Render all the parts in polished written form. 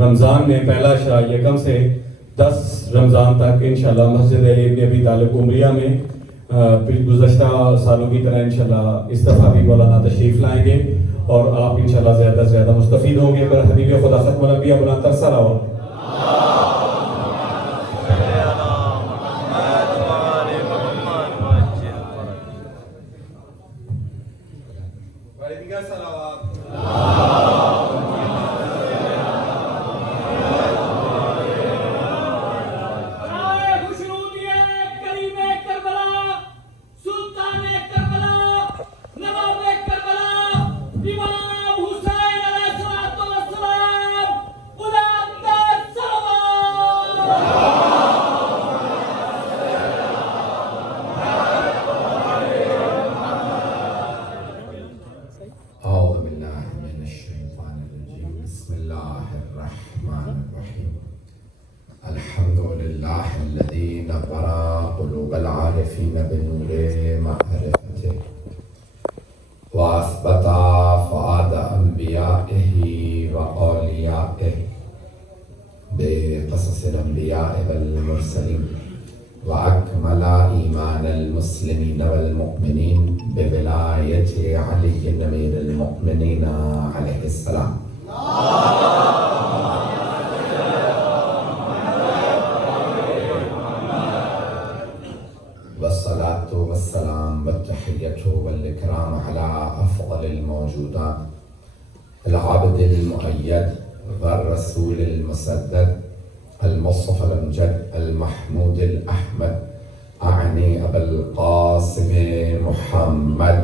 رمضان میں پہلا شاہ یکم سے 10 رمضان تک انشاءاللہ مسجد علی ابن ابی طالب عمریہ میں گزشتہ سالوں کی طرح انشاءاللہ اس دفعہ بھی مولانا تشریف لائیں گے اور آپ انشاءاللہ زیادہ سے زیادہ مستفید ہوں گے. پر حبیب خدا ختم الانبیاء بنا ترسا رہا وأثبت فؤاد أنبيائه وأوليائه بقصص الأنبياء والمرسلين وأكمل إيمان المسلمين والمؤمنين بولاية علي أمير المؤمنين عليه السلام. والصلاة والسلام والتحية والإكرام على أفضل الموجودات العبد المؤيد والرسول المسدد المصطفى الأمجد المحمود الأحمد أعني أبا القاسم محمد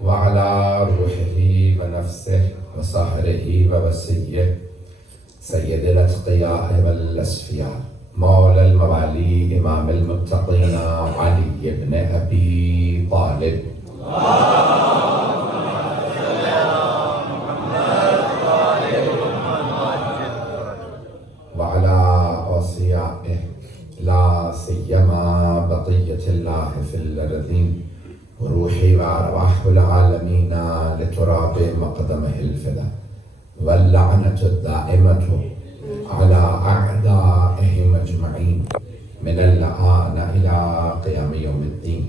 وعلى روحه ونفسه وصهره ووسيه سيد الأتقياء والأسفياء مولى الموالي إمام المتقين علي بن أبي طالب وعلى أوصيائه لا سيما بقية الله في الأرضين وروحي وأرواح العالمين لتراب مقدمه الفداء واللعنة الدائمة على أعدائهم أجمعين من الآن إلى قيام يوم الدين.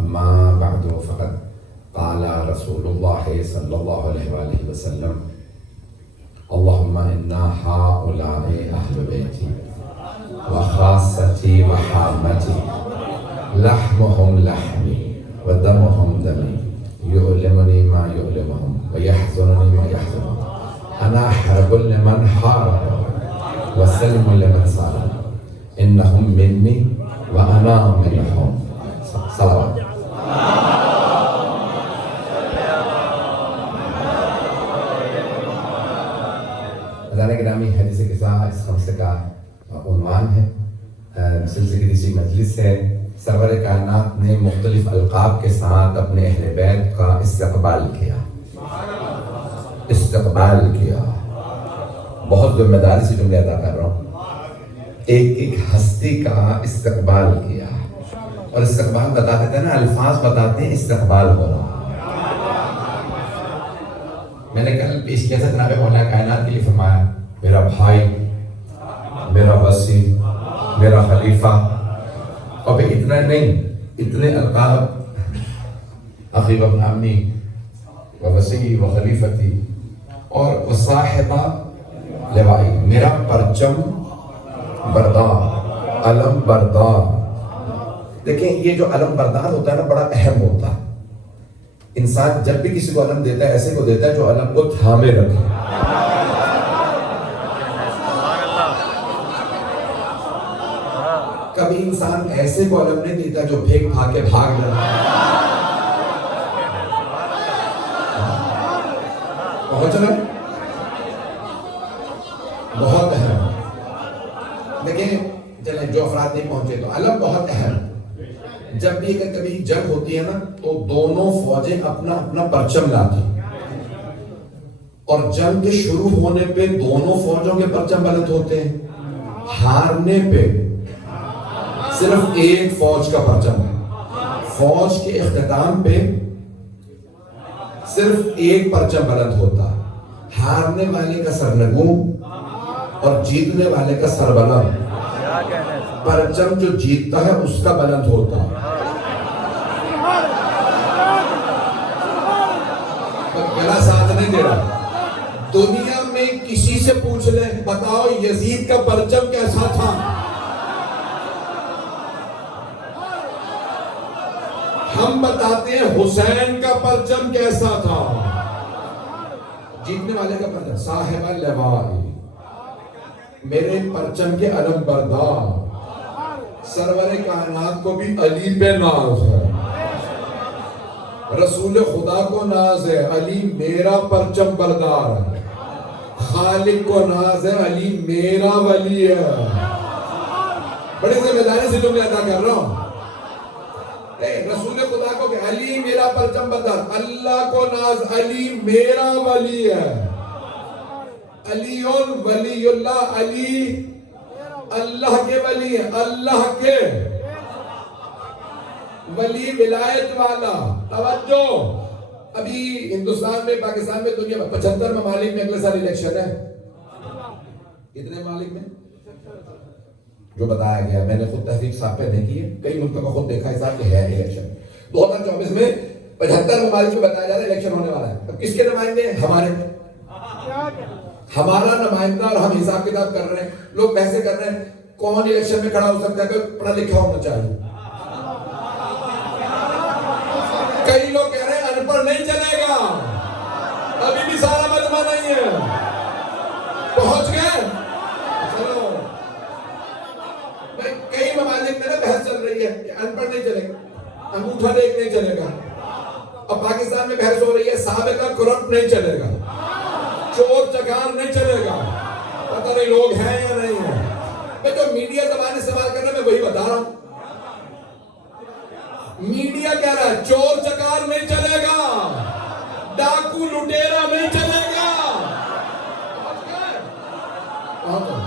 أما بعد فقد قال رسول الله صلى الله عليه وآله وسلم اللهم إنا هؤلاء أهل بيتي وخاصتي وحامتي لحمهم لحمي ودمهم دمي يؤلمني ما يؤلمهم ويحزنني ما يحزنهم أنا حرب لمن حارب وسلم لمن صالح إنهم مني وأنا منهم. صلوات. حضرات گرامی حدیث قصہ اس خمسے کا عنوان ہے. سلسلے کی تیسری مجلس ہے. سرور کائنات نے مختلف القاب کے ساتھ اپنے اہل بیت کا استقبال کیا. بہت ذمہ داری سے جملے ادا کر رہا ہوں. ایک ایک ہستی کا استقبال کیا اور استقبال بتاتے تھے نا, الفاظ بتاتے ہیں استقبال ہو رہا. میں نے کل پیش کیا تھا جناب مولا کائنات کے لیے فرمایا میرا بھائی, میرا وسیع, میرا خلیفہ. اور پھر اتنا نہیں, اتنے القاب اخی و ابن عمی و وسیع و خلیفتی اور وصاحبہ لوائی, میرا پرچم بردار, علم بردار. دیکھیں یہ جو علم بردار ہوتا ہے نا بڑا اہم ہوتا ہے. انسان جب بھی کسی کو علم دیتا ہے ایسے کو دیتا ہے جو علم کو تھامے رکھے. کبھی انسان ایسے کو علم نہیں دیتا جو پھینک پھا کے بھاگ جائے. پہنچ رہے بہت اہم. دیکھیں چلیں جو افراد نہیں پہنچے تو علم بہت اہم. جب بھی اگر کبھی جنگ ہوتی ہے نا تو دونوں فوجیں اپنا اپنا پرچم لاتی اور جنگ کے شروع ہونے پہ دونوں فوجوں کے پرچم بلند ہوتے ہیں. ہارنے پہ صرف ایک فوج کا پرچم ہے. فوج کے اختتام پہ صرف ایک پرچم بلند ہوتا ہے، ہارنے والے کا سرنگوں اور جیتنے والے کا سربلند۔ پرچم جو جیتتا ہے اس کا بلند ہوتا ہے۔ گلا ساتھ نہیں دے رہا۔ دنیا میں کسی سے پوچھ لیں، بتاؤ یزید کا پرچم کیسا تھا؟ ہم بتاتے ہیں حسین کا پرچم کیسا تھا۔ جیتنے والے کا پرچم صاحب اللواء، میرے پرچم کے علم بردار، سرور کائنات کو بھی علی پہ ناز ہے، رسول خدا کو ناز ہے، علی میرا پرچم بردار ہے، خالق کو ناز ہے، علی میرا ولی ہے۔ بڑی ذمہ داری سے جملے ادا کر رہا ہوں۔ رسول خدا کو کہ علی میرا پرچم بردار، اللہ کو ناز، علی میرا ولی ہے، علی ولی اللہ، علی اللہ کے ولی ہیں، اللہ کے ولی، ولایت والا۔ توجہ، ابھی ہندوستان میں، پاکستان میں، دنیا میں 75 ممالک میں اگلے سال الیکشن ہے۔ کتنے ممالک میں؟ جو بتایا گیا، میں نے خود تحقیق سابقہ نہیں کی ہے، کئی ملکوں کا خود دیکھا ہے صاحب کہ ہے الیکشن 2024 میں 75 ممالک میں بتایا جا رہا ہے الیکشن ہونے والا ہے۔ اب کس کے نمائندے ہیں؟ ہمارے، ہمارا نمائندہ، اور ہم حساب کتاب کر رہے ہیں، لوگ بحثیں کر رہے ہیں کون الیکشن میں کھڑا ہو سکتا ہے، کوئی پڑھا لکھا ہونا چاہیے۔ کئی لوگ کہہ رہے ہیں ان پڑھ نہیں چلے گا، ابھی بھی سارا مجمع نہیں ہے، پہنچ گئے۔ چلو، کئی ممالک میں نا بحث چل رہی ہے کہ ان پڑھ نہیں چلے گا، انگوٹھا دیکھ نہیں چلے گا، اب پاکستان میں بحث ہو رہی ہے سابقہ کرپٹ نہیں چلے گا، چور چکار نہیں چلے گا، پتہ نہیں لوگ ہیں یا نہیں ہیں۔ میں جو میڈیا زبان استعمال کر رہا ہے میں وہی بتا رہا ہوں۔ میڈیا کہہ رہا ہے چور چکار نہیں چلے گا، ڈاکو لٹیرا نہیں چلے گا۔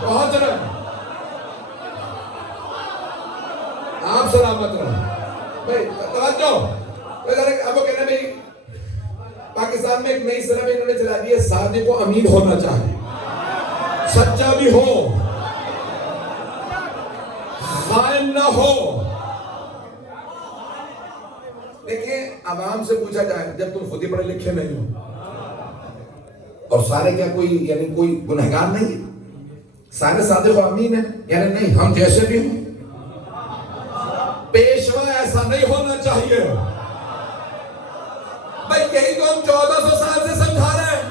پہنچ رہے آپ سلامت رہے۔ توجہ، اب وہ کہہ رہے ہیں پاکستان میں ایک نئی سرم انہوں نے چلا دی ہے، صادق و امین ہونا چاہیے، سچا بھی ہو، خائن نہ ہو۔ دیکھیں، عوام سے پوچھا جائے، جب تم خود ہی پڑھے لکھے نہیں ہو اور سارے کیا کوئی یعنی کوئی گنہگار نہیں ہے، سارے صادق و امین ہیں، یعنی نہیں، ہم جیسے بھی ہوں۔ پیشوا ایسا نہیں ہونا چاہیے بھائی، یہی تو ہم 1400 سال سے سمجھا رہے ہیں،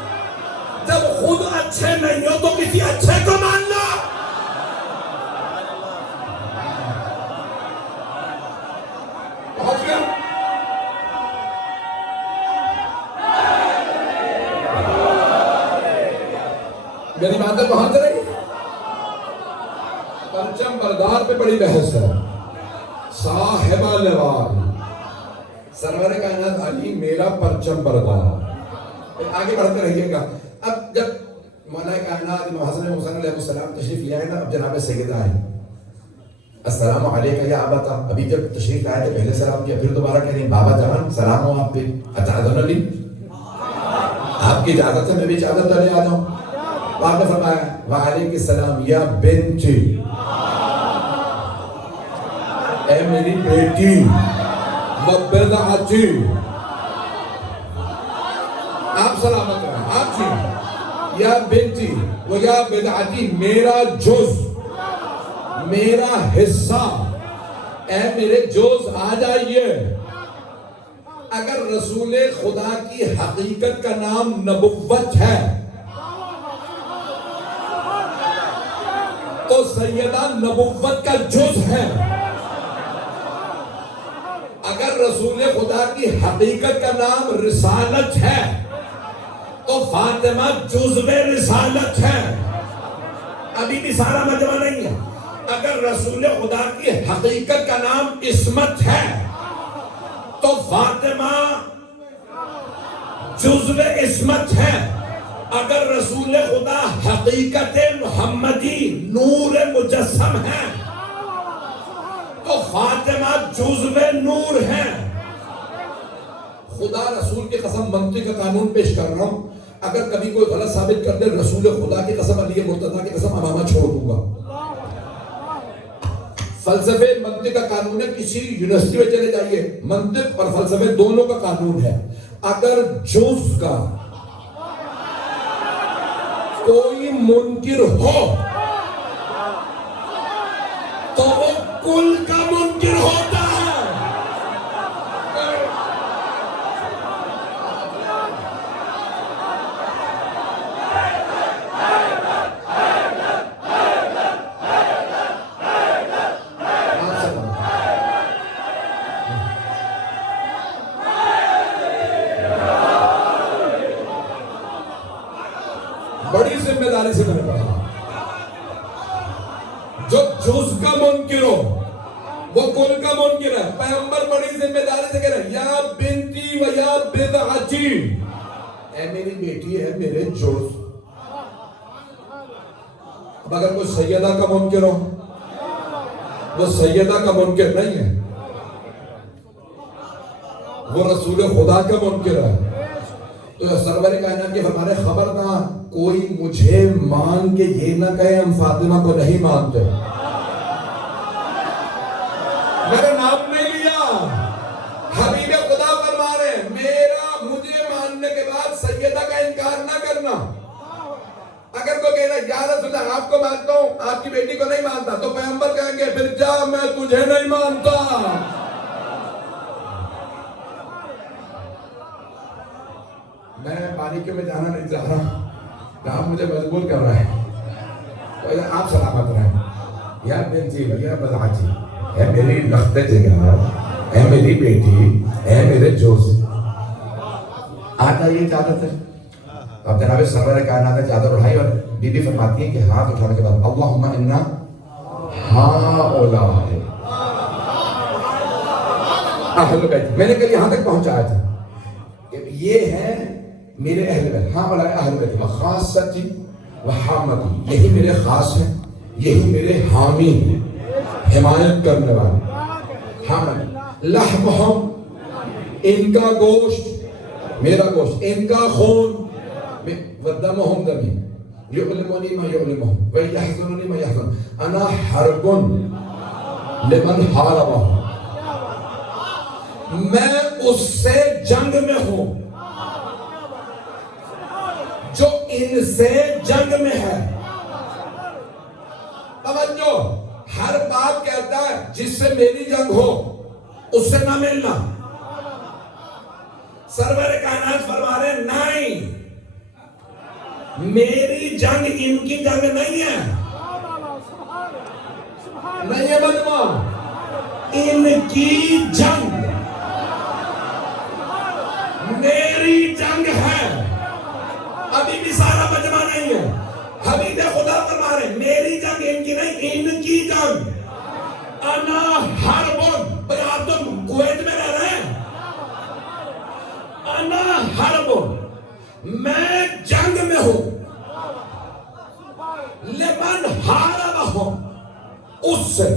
جب خود اچھے نہیں ہو تو کسی اچھے کو مان لو۔ پہنچ گیا؟ میری باتیں پہنچ رہی؟ پرچم بردار پہ بڑی بحث ہے، صاحب اللواء، سرور کائنات علی میرا پرچم بردار۔ آگے بڑھتے رہیے گا۔ اب جب مولا کائنات امام حسن حسین علیہ السلام تشریف لے آئے نا، اب جناب سیدہ آئی، السلام علیکم یا ابا، ابھی جب تشریف لائے تو پہلے سلام کیا، پھر دوبارہ کہہ رہی ہیں بابا جان سلام ہو آپ پہ، اجازت لی، آپ کی اجازت ہے میں بھی اجازت لے آ جاؤں۔ آپ نے فرمایا وعلیکم السلام یا بنتی، اے میری بیٹی، وبدعتی، آپ سلامت رہیں، آپ جی، یا بنتی و یا بدعتی، میرا جز، میرا حصہ، اے میرے جز آ جائیے۔ اگر رسول خدا کی حقیقت کا نام نبوت ہے تو سیدہ نبوت کا جز ہے، اگر رسول خدا کی حقیقت کا نام رسالت ہے تو فاطمہ جزو رسالت ہے، ابھی بھی سارا مجمع نہیں ہے۔ اگر رسول خدا کی حقیقت کا نام عصمت ہے تو فاطمہ جزو عصمت ہے، اگر رسول خدا حقیقت محمدی نور مجسم ہے تو فاطمہ جزو نور ہے۔ خدا رسول کی قسم منطق کا قانون پیش کر رہا ہوں، اگر کبھی کوئی غلط ثابت کر دے رسول خدا کی قسم علی مرتضیٰ کی قسم امامہ چھوڑ دوں گا۔ فلسفے منطق کا قانون ہے، کسی یونیورسٹی میں چلے جائیے، منطق اور فلسفے دونوں کا قانون ہے، اگر جز کا کوئی منکر ہو تو وہ کل کا منکر ہوتا ہے۔ بڑی ذمہ داری سے میں نے پڑھا، جو جز کا منکر ہو وہ کل کا منکر ہے۔ پیغمبر بڑی ذمہ داری سے کہہ رہے ہیں یا بنتی و یا بدعتی، اے میری بیٹی ہے میرے جز۔ اب اگر کوئی سیدہ کا منکر ہو، وہ سیدہ کا منکر نہیں ہے، وہ رسول خدا کا منکر ہے۔ تو سرور کائنات کے فرمانے خبردار کوئی مجھے مان کے یہ نہ کہے ہم فاطمہ کو نہیں مانتے، میرا نام نہیں لیا۔ حبیب خدا فرما رہے ہیں میرا مجھے ماننے کے بعد سیدہ کا انکار نہ کرنا۔ اگر کوئی کہہ رہا ہے یا رسول اللہ آپ کو مانتا ہوں آپ کی بیٹی کو نہیں مانتا، تو پیغمبر کہیں گے پھر جا میں تجھے نہیں مانتا۔ میں باریکی میں جانا نہیں چاہ رہا، آپ مجھے مجبور کر رہے ہیں، آپ سلامت رہیں۔ یا بنتی یا بدعتی، اے میری رخت جگر، اے میری بیٹی، اے میرے جوز، آتا یہ چادر ہے۔ اب جناب سرور کائنات نے چادر اٹھائی اور بی بی فرماتی ہے کہ ہاتھ اٹھانے کے بعد اللہم انا ہؤلاء اہل بیت، میں نے کل یہاں تک پہنچایا تھا کہ یہ ہے میرے اہل بیت، ہؤلاء اہل بیت وخاصتی وحامتی، یہی میرے خاص ہیں، یہی میرے حامی ہیں، حمایت کرنے والے۔ حامل لحمہم، ان کا گوشت میرا گوشت، ان کا خون ودمہم دمی، یعلمونی ما یعلمہم ویحزنونی ما یحزن، انا حرب لمن حاربہم، میں اس سے جنگ میں ہوں جو ان سے جنگ میں ہے۔ توجہ، ہر باپ کہتا ہے جس سے میری جنگ ہو اس سے نہ ملنا۔ سرور کائنات فرما رہے نہیں، میری جنگ ان کی جنگ نہیں ہے، نہیں ہے مجمع، ان کی جنگ میری جنگ ہے۔ ابھی بھی سارا مجمع نہیں ہے، حبیب خدا فرما رہے میری جنگ ان کی نہیں، ان کی جنگ۔ انا حربن، بھئی آپ تو کویت میں رہ رہے ہیں، انا حربن، میں جنگ میں ہوں، لمن حاربہم، اس سے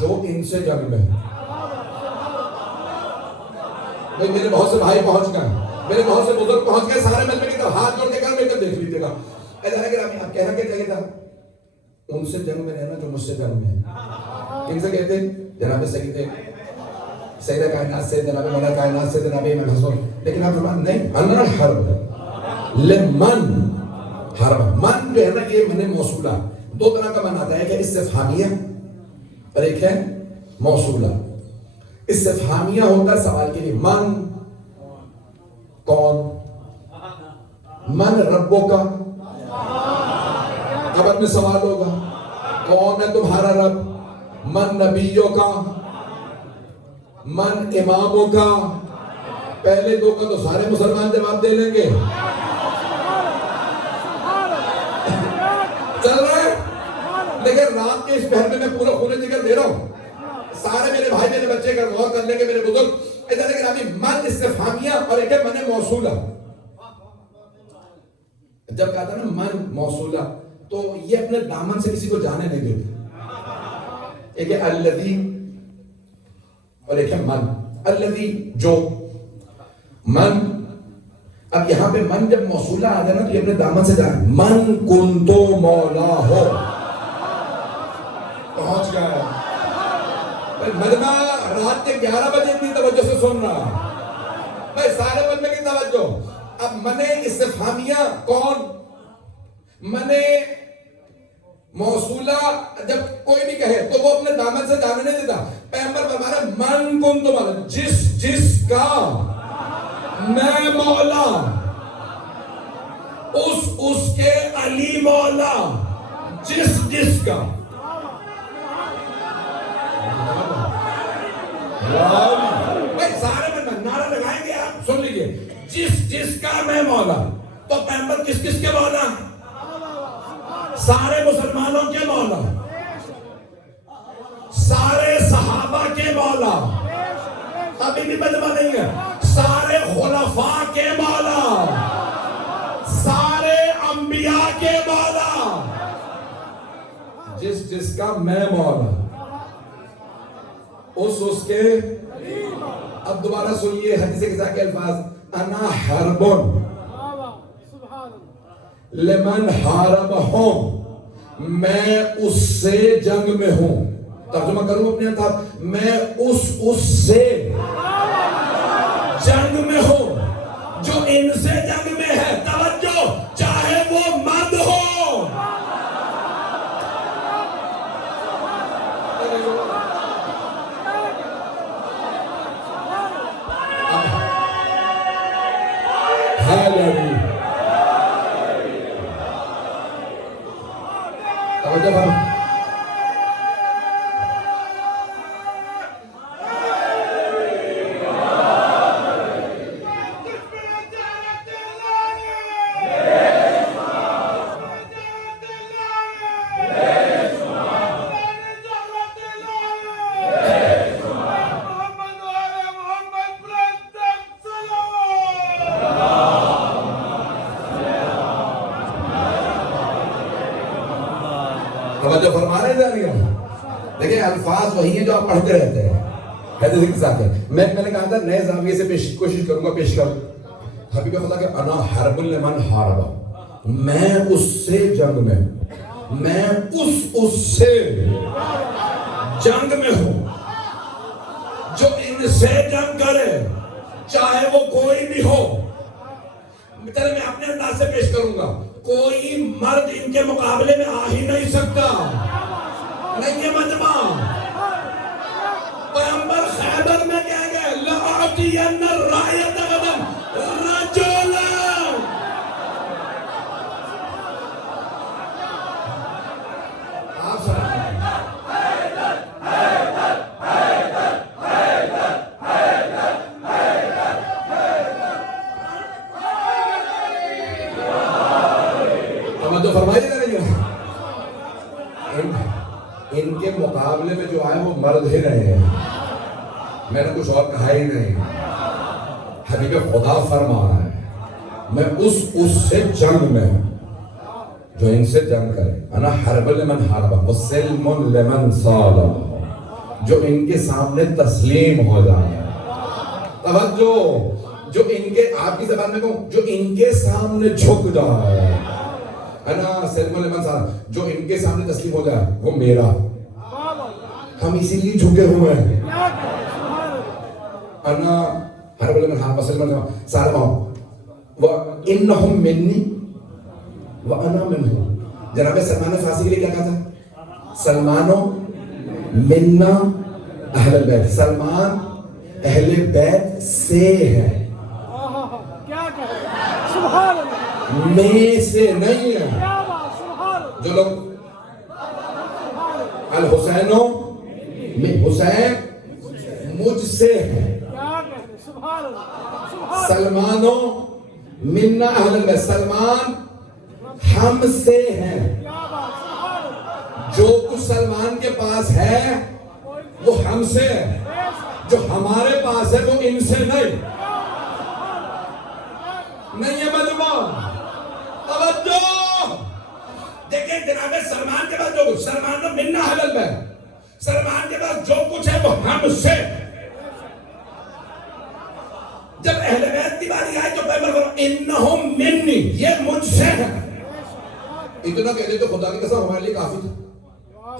جو ان سے جنگ میں ہے۔ بھئی میرے بہت سے بھائی پہنچ گئے، میرے بہت سے بزرگ پہنچ گئے، سارے مل میں ہاتھ جوڑ کے کر مل کر دیکھ لیجیے گا۔ آپ کہنا کیا چاہیے تھا؟ ان سے جنگ میں رہنا جو مجھ سے جنگ میں ہے۔ کن سے کہتے ہیں؟ جناب سیدہ کائنات سے، جناب مولا کائنات سے، جناب امام حسن۔ لیکن آپ فرمان نہیں، انا حرب لمن حرب، من جو ہے نا یہ من موصولہ، دو طرح کا من آتا ہے، ایک ہے استفہامیہ اور ایک ہے موصولہ۔ استفہامیہ ہوتا ہے سوال کے لیے، من کون، من ربوں کا، قبر میں سوال ہوگا کون ہے تمہارا رب، من نبیوں کا، من اماموں کا۔ پہلے دو کا تو سارے مسلمان جواب دے لیں گے، چل رہا ہے۔ لیکن رات کے اس پہر میں میں پورا خون جگر دے رہا ہوں، سارے میرے بھائی میرے بچے کا غور کر لیں گے، میرے بزرگ ادھر لیکن ابھی من استفہامیہ اور ایک ہے من موصولہ۔ جب کہتا ہے نا من موصولہ تو یہ اپنے دامن سے کسی کو جانے نہیں دیتے۔ ایک ہے الذی اور ایک ہے من۔ الذی جو من. اب یہاں پہ من جب موصولہ آ جائے نا تو یہ اپنے دامن سے جائے من کنتو مولا ہو پہنچ گیا. مجمع رات کے 11 بجے اتنی توجہ سے سن رہا بھائی سارے مجمع کی توجہ. اب من استفہامیہ کون؟ من موصولہ جب کوئی بھی کہے تو وہ اپنے دامن سے جانے نہیں دیتا. پیغمبر فرمایا من کنتو مولا جس کا میں مولا اس کے علی مولا جس کا. بھائی سارے میں نعرہ لگائیں گے آپ سن لیجئے جس کا میں مولا. تو پیغمبر کس کے مولا؟ سارے مسلمانوں کے مولا, سارے صحابہ کے مولا, ابھی بھی مجمع نہیں ہے, سارے خلفاء کے مولا, سارے انبیاء کے مولا, جس کا میں مولا اس کے. اب دوبارہ سنیے حدیث قدسیہ کے الفاظ انا حربن لمن حاربہم میں اس سے جنگ میں ہوں. ترجمہ کروں اپنے انداز میں اس سے جنگ میں ہوں جو ان سے جنگ میں ہے. توجہ چاہے وہ مرد ہو. توجہ کرو. توجہ فرما رہے ہیں. دیکھیں الفاظ وہی ہیں جو آپ پڑھتے رہتے ہیں حدیث کے ساتھ. میں نے کہا تھا نئے زاویے سے کوشش کروں گا پیش کر. حبیب خدا کہ انا حرب لمن حاربہ میں اس سے جنگ میں ہوں, میں اس سے جنگ میں ہوں جو ان سے جنگ کرے چاہے وہ کوئی بھی ہو. چلے میں اپنے انداز سے پیش کروں گا. کوئی مرد ان کے مقابلے میں آ ہی نہیں سکتا. نہیں یہ مجمع پیغمبر خیبر میں کہہ گئے لَأَعْطِيَنَّ الرَّائِيَةَ غَدًا رَجُلًا. آپ سنیں تو فرمائیے گا نہیں. ان کے مقابلے میں جو آئے وہ مرد ہی رہے ہیں. میں نے کچھ اور کہا ہی نہیں. حبیب خدا فرما رہا ہے میں اس سے جنگ میں ہوں جو ان سے جنگ کرے. انا حرب لمن حاربہ وسلم لمن صالح جو ان کے سامنے تسلیم ہو جائے. توجہ جو ان کے آپ کی زبان میں کہوں جو ان کے سامنے جھک جائے. انا سلم لمن صالح جو ان کے سامنے تسلیم ہو جائے وہ میرا. ہم اسی لیے جھکے ہوئے ہیں. انا حرب لمن حاربہ سلم لمن صالح وَإِنَّهُمْ مِنِّي وَأَنَا مِنْهُمْ. جناب سلمان فارسی کے لیے کیا کہا تھا؟ سلمانو منا اہل البیت. سلمان اہل بیت سے ہے. میں سے نہیں ہے. جو لوگ الحسینو حسین مجھ سے ہے. سلمانو منا اہل البیت سلمان ہم سے ہے. جو کچھ سلمان کے پاس ہے وہ ہم سے ہے. جو ہمارے پاس ہے وہ ان سے نہیں. نہیں ہے مجمع. توجہ دیکھیں جناب سلمان کے پاس جو کچھ سلمان تو منا اہل البیت سلمان کے پاس جو کچھ ہے وہ ہم سے. پہلی بار یہ آئے تو پیغمبر فرمایا انہم منی، یہ مجھ سے ہے. اتنا کہہ دے تو خدا کی قسم ہمارے لیے کافی تھا.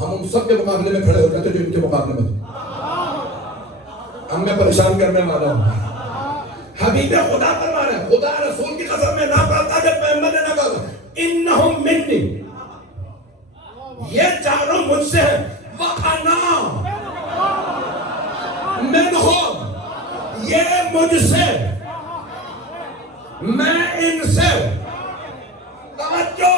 ہم ان سب کے مقابلے میں کھڑے ہو جاتے جو ان کے مقابلے میں تھے. ہم میں پریشان کرنے والا ہوں. حبیب خدا فرما رہے ہیں، خدا رسول کی قسم میں نہ پڑھتا جب پیغمبر نے نہ کہا انہم منی، یہ چاروں مجھ سے ہے. وَأَنَا مِنْهُمْ، یہ مجھ سے، میں ان سے. توجہ،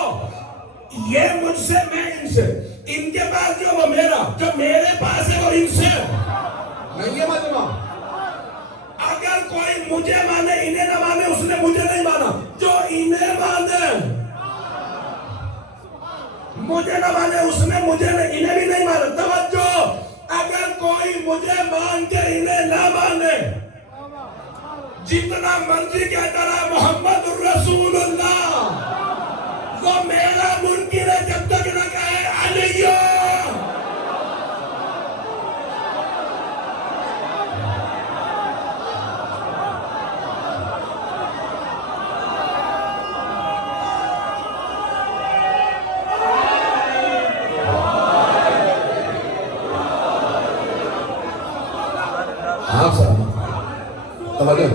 یہ مجھ سے، میں ان سے. ان کے پاس جو وہ میرا، جو میرے پاس ہے وہ ان سے. نہیں ہے مجمع. اگر کوئی مجھے مانے انہیں نہ مانے اس نے مجھے نہیں مانا. جو انہیں مانے مجھے نہ مانے اس نے مجھے نہیں، انہیں بھی نہیں مانا. توجہ، اگر کوئی مجھے مان کے انہیں نہ مانے، جتنا مرضی کہتا رہا محمد الرسول اللہ، وہ میرا منکر ہے جب تک نہ کہے علی. آپ سر توجہ،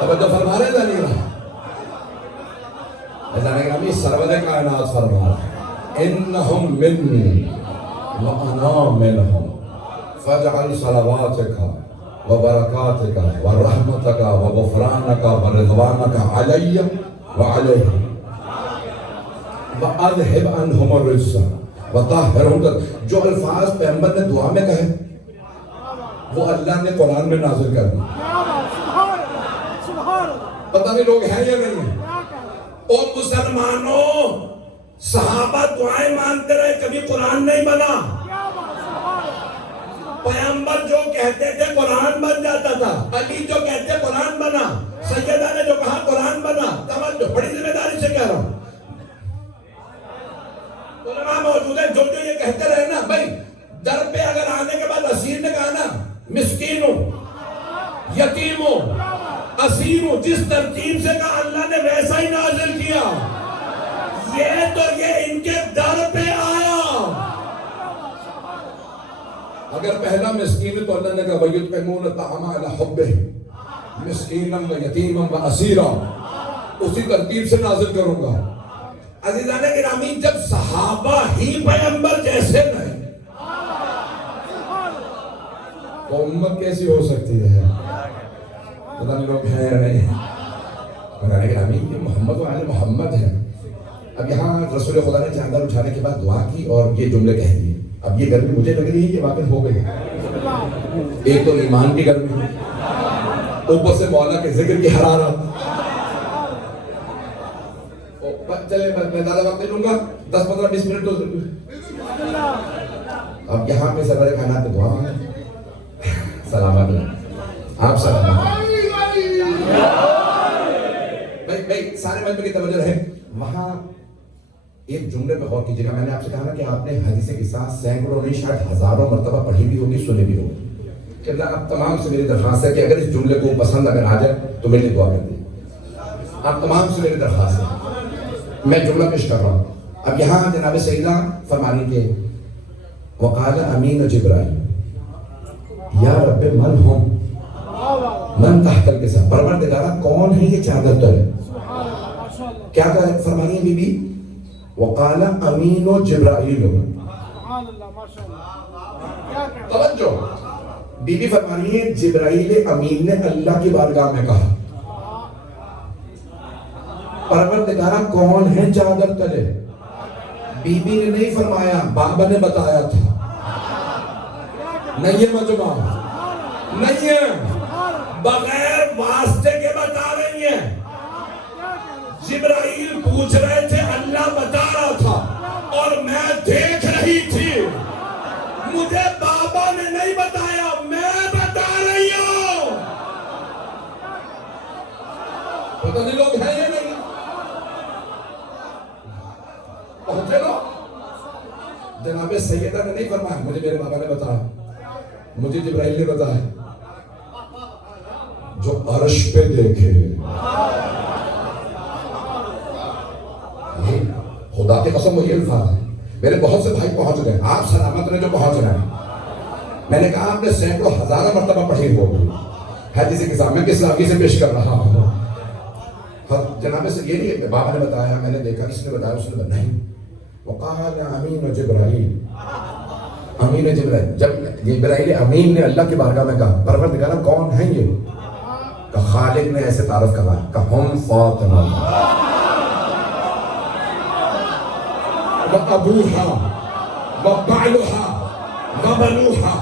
توجہ فرما رہے ہیں نہیں ہمیں سرور کائنات فرما انہم منی وانا منہم فاجعل صلواتک وبرکاتک ورحمتک وغفرانک ورضوانک علی وعلیہم واذہب عنہم الرجس وطہرہم. جو الفاظ پیغمبر نے دعا میں کہے وہ اللہ نے قرآن میں نازل کر دی. پتہ نہیں لوگ ہیں یا نہیں ہیں. اور مسلمانوں، صحابہ دعائیں مانتے رہے، کبھی قرآن نہیں بنا. پیغمبر جو کہتے تھے قرآن بن جاتا تھا. علی جو کہتے قرآن بنا. سیدہ نے جو کہا قرآن بنا. توجہ، بڑی ذمہ داری سے کہہ رہا ہوں. علماء موجود ہیں جو یہ کہتے رہے نا بھائی، در پہ اگر آنے کے بعد اسیر نے کہا نا مسکینوں، یتیموں، اسیروں، جس ترتیب سے کہا اللہ نے ویسا ہی نازل کیا. یہ تو یہ ان کے در پہ آیا. اگر پہلا مسکین تو اللہ نے کہا وَيُطْعِمُونَ الطَّعَامَ عَلَىٰ حُبِّهِ مِسْكِینًا وَیتیمًا وَاسِیرًا، اسی ترتیب سے نازل کروں گا. عزیزان گرامی، جب صحابہ ہی پیغمبر جیسے نہیں تو امت کیسی ہو سکتی ہے؟ پتہ نہیں لوگ ہیں یا نہیں. قرآن گرامی یہ محمد و آل محمد ہے. اب یہاں رسول خدا نے چادر اٹھانے کے بعد دعا کی اور یہ جملے کہہ دیے. اب یہ گرمی مجھے لگ رہی ہے کہ واقع ہو گئی. ایک تو ایمان کی گرمی، اوپر سے مولا کے ذکر کی حرارت. چلے میں زیادہ وقت نہیں لوں گا، 10-15-20 منٹ تو. اب یہاں پہ سرور کائنات پہ دعا مانگیں. سلامت آپ سلامت. بھائی سارے مجمع کی توجہ رہے. وہاں ایک جملے پہ غور کیجیے گا. میں نے آپ سے کہا نا کہ آپ نے حدیث کے ساتھ سینکڑوں نہیں شاید ہزاروں مرتبہ پڑھی بھی ہوگی، سنی بھی ہوگی. کہ اللہ آپ تمام سے میری درخواست ہے کہ اگر اس جملے کو پسند اگر آ جائے تو میرے لیے دعا کر دیں. آپ تمام سے میری درخواست ہے. میں جملہ پیش کر رہا ہوں. اب یہاں جناب سیدہ فرمانی کے وقال امین جبرائیل یا رب من ہم من تحت الکسا، پروردگارہ کون ہے یہ چادر تلے؟ کیا فرمانی ہے بی بی؟ وقال امین جبرائیل. توجہ، بی بی فرمانی ہے جبرائیل امین نے اللہ کی بارگاہ میں کہا پروردگارہ کون ہے چادر تلے؟ بی بی نے نہیں فرمایا، بابا نے بتایا تھا. نہیں ہے مجمع، نہیں ہے، بغیر واسطے کے بتا رہی ہیں. جبرائیل پوچھ رہے تھے، اللہ بتا رہا تھا، اور میں پہنچے نا. جناب سیدہ نے نہیں فرمایا, مجھے میرے بابا نے بتایا, مجھے جبرائیل نے بتایا, جو عرش پہ دیکھے. خدا کی قسم وہی الفاظ ہے. میرے بہت سے بھائی پہنچ گئے, آپ سلامت نے جو پہنچ رہے ہیں. میں نے کہا آپ نے سینکڑوں ہزاروں مرتبہ پڑھی ہوگی حدیث کتاب, میں کس لفظ سے پیش کر رہا ہوں. جناب سے یہ نہیں, بابا نے بتایا, میں نے دیکھا, کس نے بتایا, اس نے بتایا نہیں. وقال امین جبرائیل, امین جبرائیل. جب جبرائیل امین نے اللہ کی بارگاہ میں کہا, پروردگار کون ہے یہ؟ کہ خالق نے ایسے تعارف کروایا کہ ہم فاطمہ وابوہا وبعلہا وبنوہا.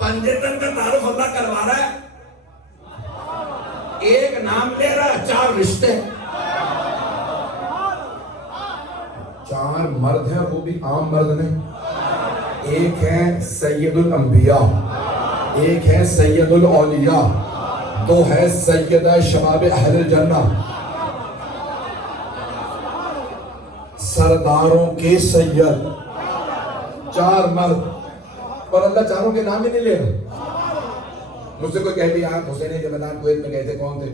پنجتن کا تعارف اللہ کروا رہا ہے, ایک نام لے رہا ہے, 4 رشتے, 4 مرد ہیں, وہ بھی عام مرد نہیں. ایک ہے سید الانبیاء, ایک ہے سید الاولیاء, 2 ہے سیدہ شباب اہل الجنہ, سرداروں کے سید, 4 مرد. اور اللہ چاروں کے نام ہی نہیں لے رہا. مجھ سے کوئی کہہ دیا آپ حسین جمعدان کویت میں گئے تھے, کون تھے؟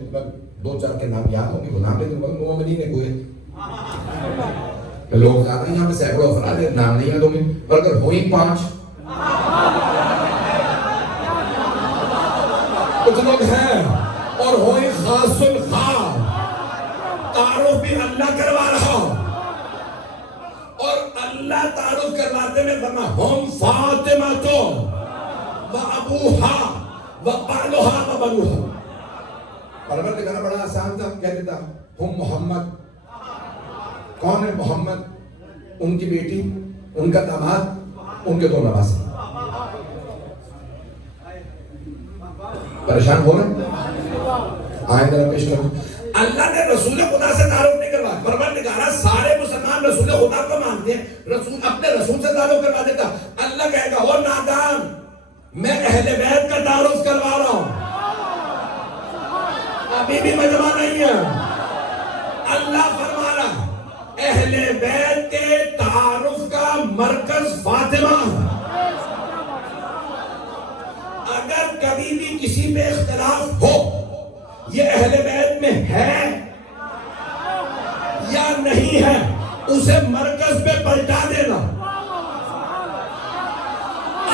2-4 کے نام یاد ہوں گے, وہ نام لے دوں گا. مومنین کویت, لوگ زیادہ ہیں یہاں پہ, سینکڑوں افراد ہیں, نام نہیں یاد ہوں گے. اور اگر ہوئی 5 کچھ لوگ ہیں, اور ہوئی خاص الخاص, تعارف بھی اللہ کروا رہا, اور اللہ تعارف کرواتے میں فرما ہم فاطمہ تو و ابوہا و بعلہا و بنوہا. پروردگار بڑا آسان تھا, کہہ دیتا ہم محمد. کون ہے محمد؟ ان کی بیٹی, ان کا داماد, ان کے 2 نواسے. پریشان ہو رہے ہیں؟ آئیں ذرا پیش کریں. اللہ نے رسول خدا سے تعارف نہیں کروایا. پروردگار سارے مسلمان رسول خدا کو مانتے ہیں, رسول اپنے رسول سے تعارف کروا دیتا. اللہ کہے گا اور نادان, میں اہل بیت کا تعارف کروا رہا ہوں. ابھی بھی مجمع نہیں ہے. اللہ فرما رہا اہل بیت کے تعارف کا مرکز فاطمہ. اگر کبھی بھی کسی پہ اختلاف ہو, یہ اہل بیت میں ہے یا نہیں ہے, اسے مرکز پہ پلٹا دینا.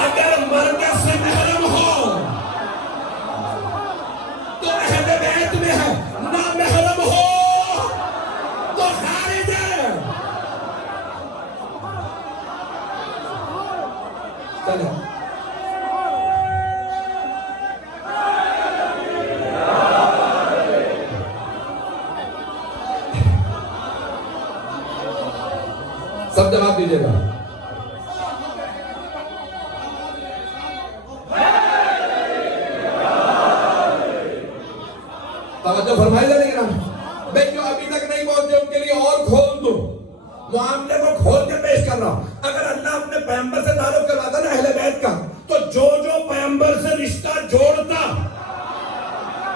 اگر مرکز سے محرم ہو تو اہل بیت میں ہے, نہ محرم ہو تو خارج ہے. چلو سب جواب دیجیے گا. توجہ فرمائی جائے گی نا. میں جو ابھی تک نہیں پہنچے ان کے لیے اور کھول دوں, معاملے کو کھول کے پیش کر رہا ہوں. اگر اللہ اپنے پیغمبر سے تعارف کرواتا نا اہل بیت کا, تو جو پیغمبر سے رشتہ جوڑتا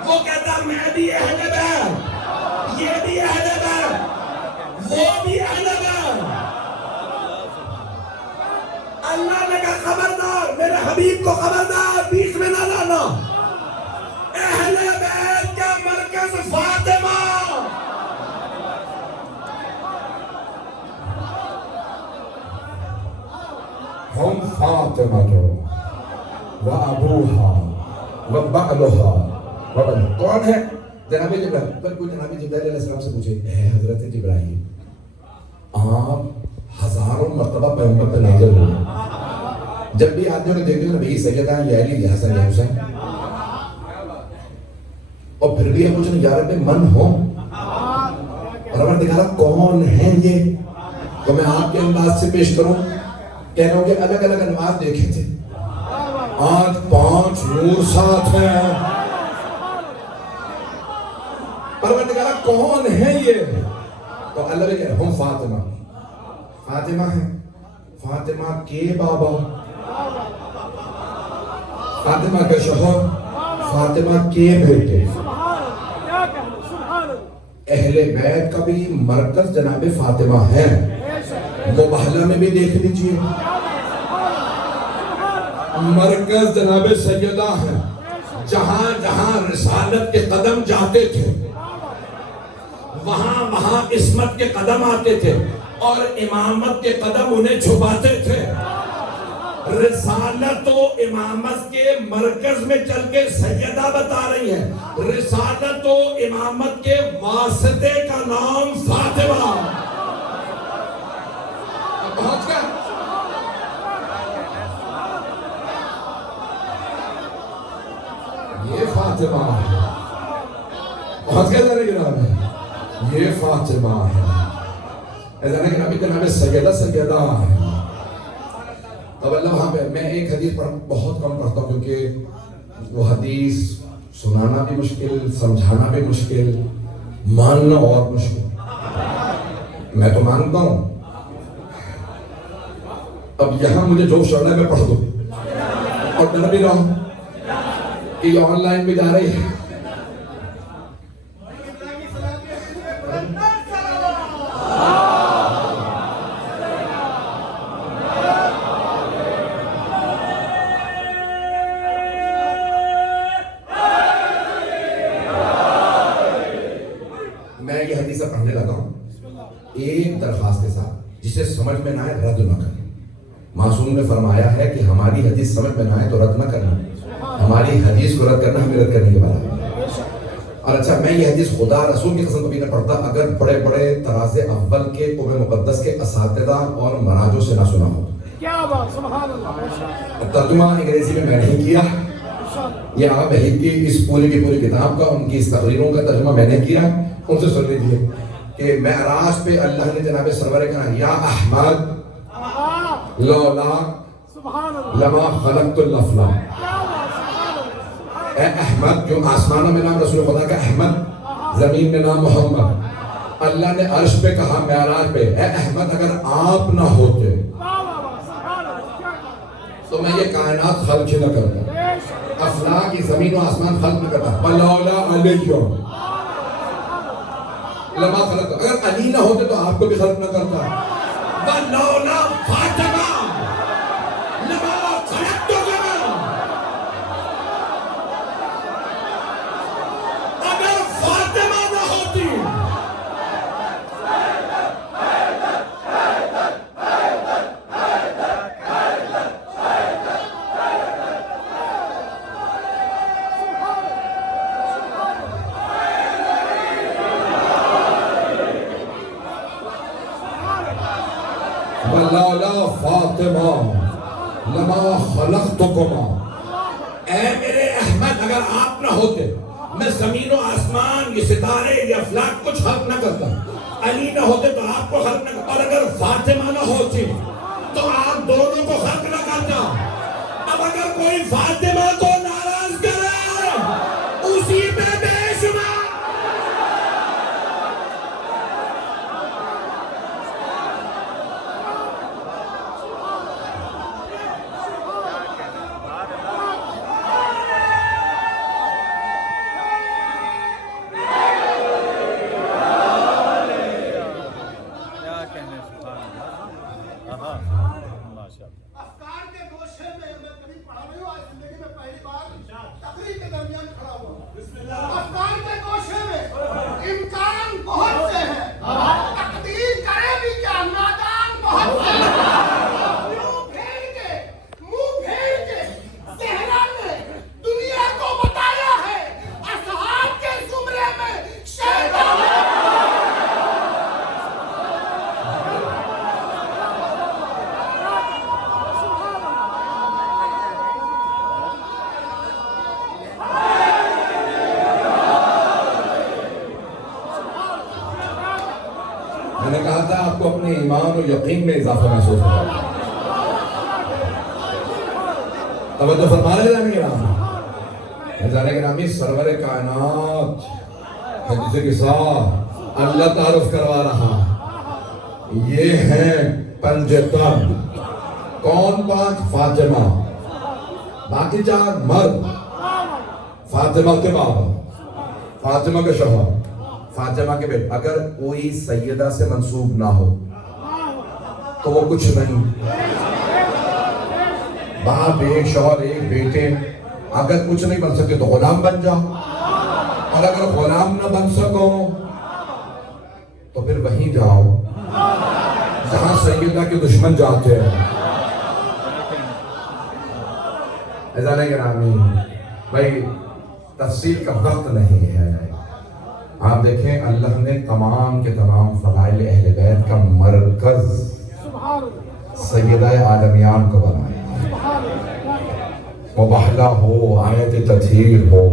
وہ کہتا میں بھی اہل بیت, یہ بھی اہل بیت, وہ بھی اہل بیت. اللہ نے کہا خبردار, میرے حبیب کو خبردار, بیچ میں نہ لانا. اہل بیت کا مرکز فاطمہ. ہم فاطمہ جو و ابوہا و بعلہا و بنوہا. کون ہے؟ جناب جبرائیل. پر کوئی جناب جبرائیل علیہ السلام سے پوچھے, اے حضرت جبرائیل, آپ ہزاروں مرتبہ پیغمبر پہ نازل ہوئے, جب بھی آدمیوں نے دیکھتے ہیں نبی سیدہ ہیں, یا علی, یا حسن, یا حسین, اور پھر بھی ہم پوچھیں یا رب من ہو, پروردگار کون ہیں یہ؟ تو میں آپ کے انداز سے پیش کروں, کہہ رہا ہوں کہ الگ الگ انواع دیکھے تھے, 8 5 نور ساتھ ہیں. پروردگار کون ہیں یہ؟ تو اللہ بھی کہہ رہا ہوں فاطمہ. فاطمہ ہے, فاطمہ کے بابا, فاطمہ کے شوہر, فاطمہ کے بیٹے. اہل بیت کا بھی مرکز جناب فاطمہ ہے. مباہلہ میں بھی دیکھ لیجئے مرکز جناب سیدہ ہے. جہاں جہاں رسالت کے قدم جاتے تھے وہاں وہاں عصمت کے قدم آتے تھے اور امامت کے قدم انہیں چھپاتے تھے. رسالت و امامت کے مرکز میں چل کے سیدہ بتا رہی ہے رسالت و امامت کے واسطے کا نام فاطمہ. پہنچ گیا. یہ فاطمہ ہے. پہنچ گیا ذرا گرام ہے. یہ فاطمہ ہے. ایسا کہ نبی کا نام سیدہ سیدہ ہے. اب اللہ وہاں پہ میں ایک حدیث پر بہت کم پڑھتا ہوں کیونکہ وہ حدیث سنانا بھی مشکل, سمجھانا بھی مشکل, ماننا اور مشکل. میں تو مانتا ہوں. اب یہاں مجھے جو شعر ہے میں پڑھ دوں اور ڈر بھی رہا ہوں کہ یہ آن لائن بھی جا رہی ہے. میں یہ حدیثہ پڑھنے لگا ہوں ایک درخواست کے ساتھ جسے سمجھ میں نہ آئے رد نہ کرنا. معصوم نے فرمایا ہے کہ ہماری حدیث سمجھ میں نہ آئے تو رد نہ کرنا. ہماری حدیث کو رد کرنا ہمیں رد کرنے کے بعد. اور اچھا میں یہ حدیث خدا رسول کی قسم کبھی نہ پڑھتا اگر بڑے بڑے طراز اول کے قوم مقدس کے اساتذہ اور مراجوں سے نہ سنا ہو. کیا بات سبحان اللہ. ترجمہ انگریزی میں نہیں کیا. یہ آقا بہیت کی اس پوری کی پوری کتاب کا ان کی اس تقریروں کا ترجمہ میں نے کیا. ان سے سن لیجیے کہ معراج پہ اللہ نے جناب سرور کہا یا احمد لولا لما خلقت الافلاک. اے احمد, جو آسمانوں میں نام رسول خدا کا احمد, زمین میں نام محمد. اللہ نے عرش پہ کہا معراج پہ اے احمد اگر آپ نہ ہوتے تو میں یہ کائنات خلق نہ کرتا, افلاک زمین و آسمان خلق نہ کرتا. ولولا علیہ لما خلق, اگر علی نہ ہوتے تو آپ کو بھی خلق نہ کرتا. ولولا فاطمہ لما خلقتکما, اگر فاطمہ نہ ہوتی وَلَوْلَا فَاطِمَةٌ لَمَا خَلَقْتُكُمَا. اے میرے احمد اگر آپ نہ ہوتے میں زمین و آسمان, یہ ستارے, یہ افلاک کچھ خلق نہ کرتا. علی نہ ہوتے تو آپ کو خلق نہ کرتا, اور اگر فاطمہ نہ ہوتی تو آپ دونوں کو خلق نہ کرتا. اب اگر کوئی فاطمہ کو ناراض کرے اسی پہ بے شمار. میں نے کہا تھا آپ کو اپنے ایمان و یقین میں اضافہ محسوس ہوگا. توجہ فرما رہے جانے گرامی, جانے گرامی سرور کائنات حدیث کے ساتھ اللہ تعارف کروا رہا. یہ ہیں پنجتن. کون پانچ؟ فاطمہ, باقی چار مرد. فاطمہ کے بابا, فاطمہ کے شوہر, فاطمہ کے بیٹے اگر کوئی سیدہ سے منسوب نہ ہو تو وہ کچھ نہیں. باپ ایک، شوہر ایک، بیٹے اگر کچھ نہیں بن سکتے تو غلام بن جاؤ، اور اگر غلام نہ بن سکو تو پھر وہیں جاؤ جہاں سیدہ کے دشمن جاتے ہیں. ایسا نہیں گرامی بھائی، تفصیل کا وقت نہیں ہے. آپ دیکھیں اللہ نے تمام کے تمام فضائل اہل بیت کا مرکز سیدہ عالمیان کو بنایا. مباہلہ ہو، آیت تطہیر ہو.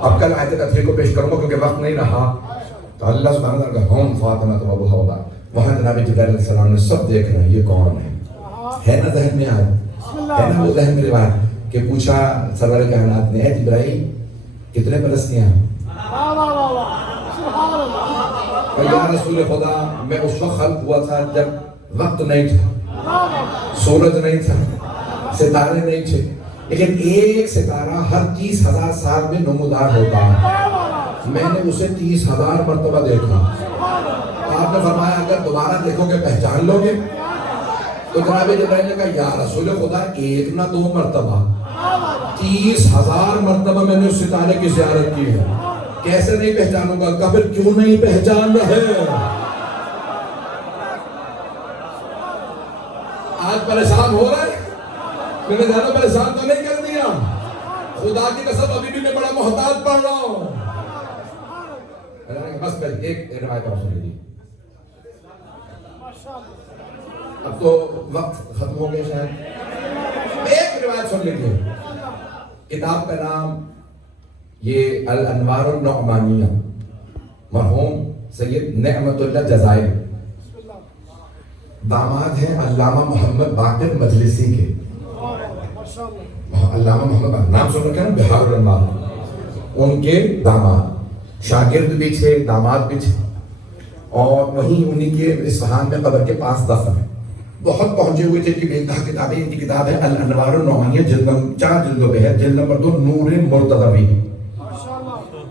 اب کل آیت تطہیر کو پیش کروں گا کیونکہ وقت نہیں رہا. تو اللہ سبحانہ وتعالیٰ کا ہم فاطمہ تو ابو ہوگا، وہاں جناب جبرائیل علیہ السلام نے سب دیکھ رہے ہیں یہ کون ہے نا ذہن میں آج ہے نا وہ ذہن میں روایت کہ پوچھا سرور کائنات نے، اے جبرائیل کتنے برس کے ہیں؟ یا رسول خدا میں اس وقت خلق ہوا تھا جب وقت نہیں تھا، سورج نہیں تھا، ستارے نہیں تھے، لیکن ایک ستارہ ہر 30,000 سال میں نمودار ہوتا ہے. میں نے اسے 30,000 مرتبہ دیکھا. آپ نے فرمایا اگر دوبارہ دیکھو گے پہچان لو گے؟ تو جناب جبرائیل نے کہا یا رسول خدا ایک نہ 2 مرتبہ، 30,000 مرتبہ میں نے اس ستارے کی زیارت کی ہے. کیسے نہیں پہچانوں گا؟ کبھی کیوں نہیں پہچان رہے؟ آج پریشان ہو رہے؟ میں نے زیادہ پریشان تو نہیں کر دیا. خدا کی قسم ابھی بھی میں بڑا محتاط پڑھ رہا ہوں. بس پہلے ایک روایت اور سن لیجیے. اب تو وقت ختم ہو گیا شاید. ایک روایت سن لیجیے. کتاب کا نام یہ الانوار النعمانیہ، مرحوم سید نعمت اللہ جزائر، داماد ہیں علامہ محمد باقر مجلسی کے. علامہ محمد نام سن رکھے نا، بہار الانوار، ان کے داماد، شاگرد بھی تھے، داماد بھی تھے، اور وہیں انہی کے اصفہان میں قبر کے پاس دفن ہے. بہت پہنچے ہوئے تھے کہ بے کہا کتابیں. ان کی کتاب ہے الانوار النعمانیہ، جلد 4 جلدوں پہ ہے. جلد نمبر 2 نور مرتضوی،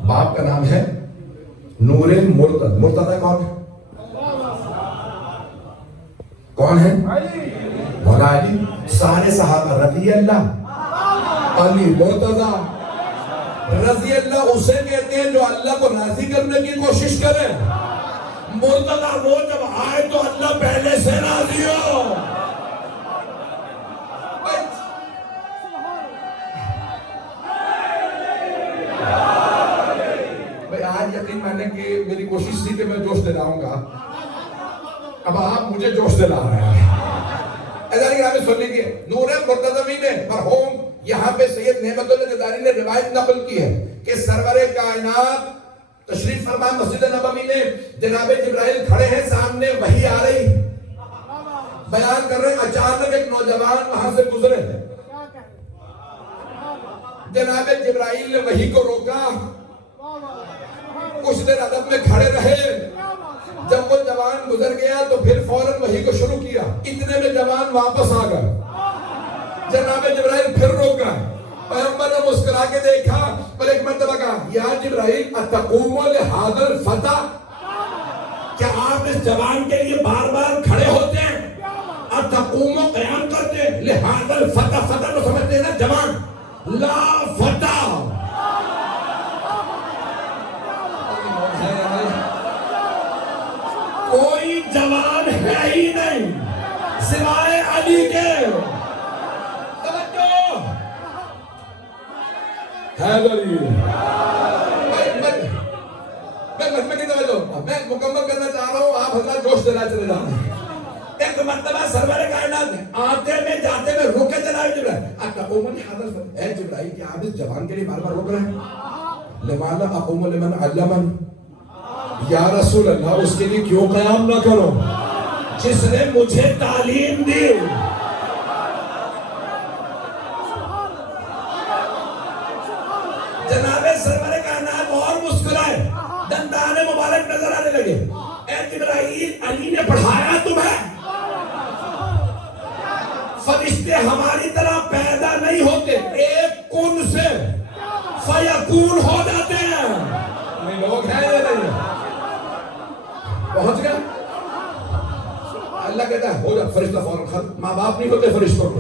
باپ کا نام ہے نور مرتضی. مرتضی کون ہے؟ کون ہے؟ مولا علی. سارے صحابہ رضی اللہ، علی، مرتضی. رضی اللہ اسے کہتے ہیں جو اللہ کو راضی کرنے کی کوشش کرے. مرتضی وہ جب آئے تو اللہ پہلے سے راضی ہو. بھائی آج یقین مانے کہ میری کوشش تھی کہ میں جوش دلاؤں گا، اب آپ مجھے جوش دلا رہے ہیں. ایسا نہیں کہ سن لیجیے. نور مرتضوی نے مرحوم یہاں پہ سید نعمت اللہ جزائری نے روایت نقل کی ہے کہ سرور کائنات تشریف فرما مسجد نبوی میں، جناب جبرائیل کھڑے ہیں سامنے، وحی آ رہی بیان کر رہے ہیں. اچانک ایک نوجوان وہاں سے گزرے. جناب جبرائیل نے وحی کو روکا، کچھ دیر ادب میں کھڑے رہے. جب وہ جوان گزر گیا تو پھر فوراً وحی کو شروع کیا. اتنے میں جوان واپس آ گئے. جناب جبرائیل پھر روک گئے. پیغمبر نے مسکرا کے دیکھا اور ایک مرتبہ کہا یا جبرائیل اتقوم لہذا الفتى، کیا آپ اس جوان کے لیے بار بار کھڑے ہوتے ہیں؟ اتقوم قیام کرتے ہیں. لہذا الفتى، فتى کو سمجھتے ہیں نا جوان، لا فتى. کوئی جوان ہے ہی نہیں سوائے علی کے. میں مکمل کرنا چاہ رہا ہوں، آپ حضرات جوش دلا چلے جا رہے ہیں. ایک مرتبہ سرور کائنات آتے میں جاتے میں روکے جناب جبرائیل. اتقوم لہذا الفتى، اے جبرائیل کیا آپ اس جوان کے لیے بار بار روک رہے ہیں؟ لماذا اقوم لمن علمن، یا رسول اللہ اس کے لیے کیوں قیام نہ کرو جس نے مجھے تعلیم دی. جناب سرور کائنات اور مسکرائے، دندان مبارک نظر آنے لگے. اے جبرائیل علی نے پڑھایا تمہیں؟ فرشتے ہماری طرح پیدا نہیں ہوتے، ایک کن سے فیکون ہو جاتے ہیں. لوگ ہیں پہنچ گیا؟ اللہ کہتا ہے ہو جا فرشتہ فوراً ختم. ماں باپ نہیں ہوتے فرشتوں کے.